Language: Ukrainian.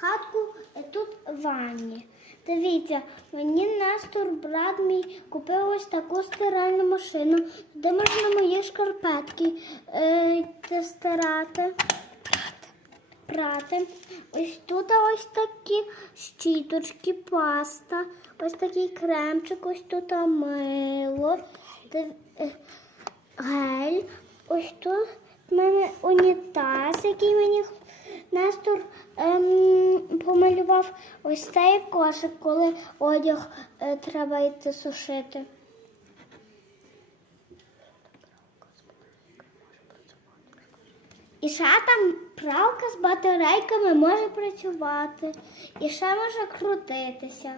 хатку е, тут ванні. Дивіться, мені Нестор, брат мій, купив ось таку стиральну машину, де можна мої шкарпетки е, стирати. Прати. Ось тут ось такі щіточки, паста, ось такий кремчик, ось тут мило, е, гель. Ось тут в мене унітаз, який мені Нестор ем, помалював. Ось цей кошик, коли одяг е, треба йти сушити. І ще там пралка з батарейками може працювати. І ще може крутитися.